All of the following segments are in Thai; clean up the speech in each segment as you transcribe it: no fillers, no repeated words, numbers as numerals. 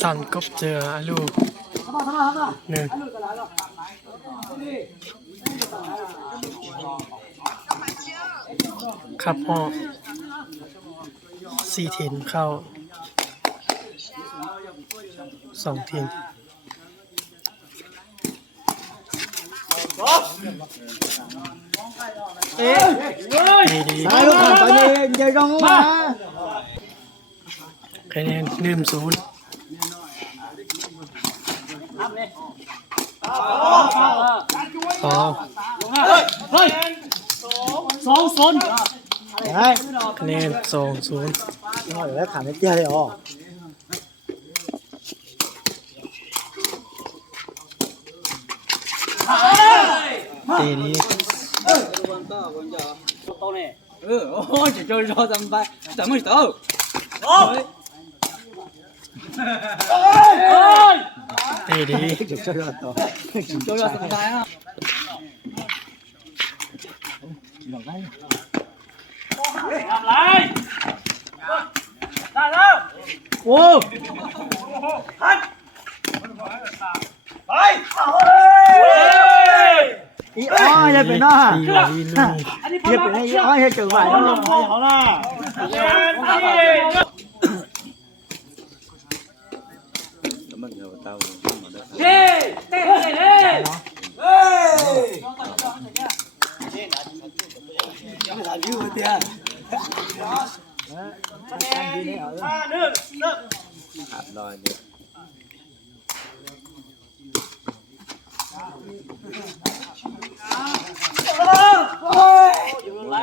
สั่นกบเจอลูกหนึ่งขับออก4 ทีมเข้า2 ทีมดีคะแนน1-0คะแนน2-0แล้วถามไม่เตี้ยเลยอ๋อดีดี只就是说咱们班怎么走？ดีดี就说怎么办呀？โอ้อีอ้ออย่าเป็นหน้าอย่าเป็นไอ้อ้ออย่าเจอไหวแล้ว好了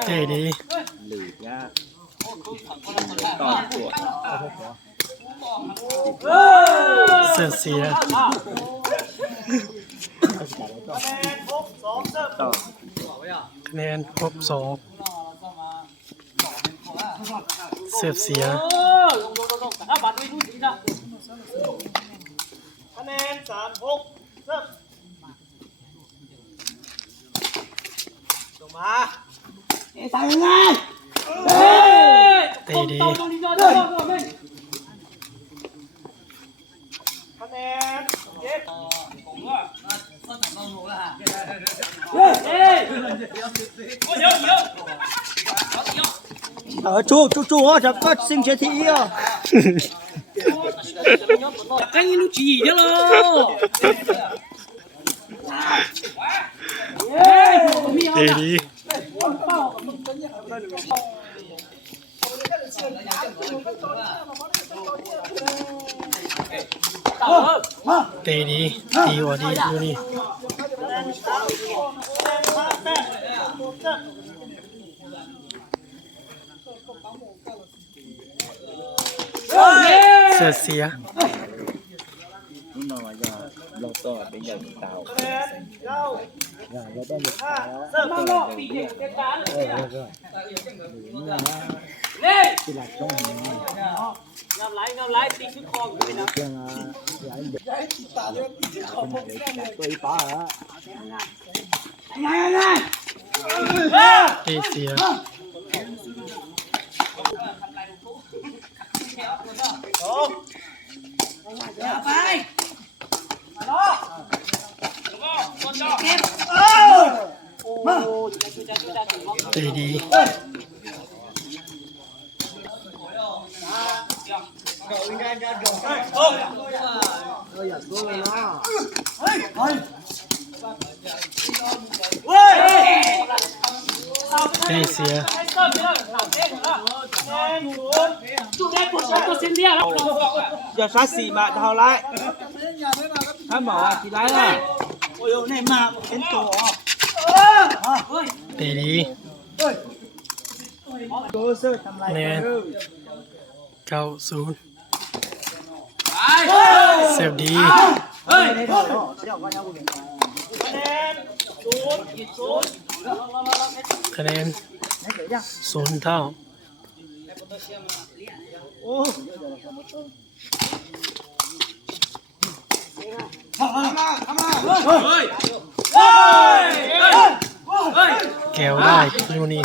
ดีดีหลีกยากต่อตัวเสียคะแนนครบ2เสียคะแนน3-6เริ่มส่งมาตายยังไงดีดีคะแนนเย็บchú chả có sinh chế thị à cái gì nó chỉ chứ loดีดีดีดีดีกว่าดีดูนี่เสียนี่มาว่าจะเราต่อเป็นอย่างเต่าเราต้องมีขามาหลอกปีเด็กเด็กการนี่ที่หลักต้องงามไหลตีขึ้นคออยู่เลยนะเรื่องย้ายตาเรื่องตีคอผมตัวอีป้าฮะดีเสียไปดีดีดีเสียgiờ sát xì mà thao lại hắn bảo là chỉ lái này ôi này mà đến tổ ดีดีคะแนน9-0เสียบดีคะแนน0 เท่าแก้วได้ดูนี่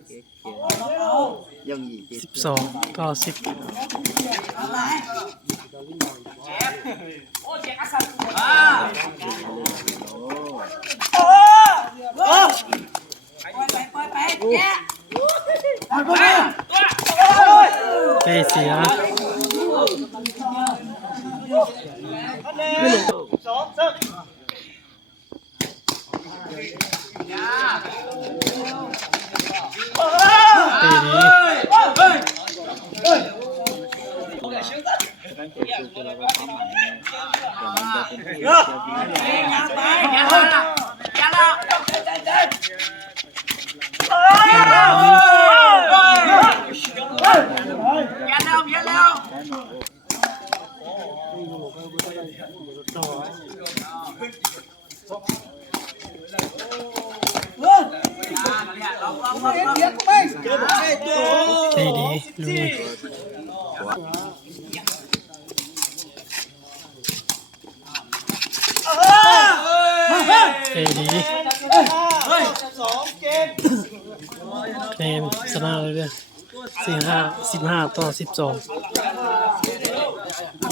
12-10เตะเสียเตะดีเตะดีลุยเตะดีเต็มชนะเลย15-12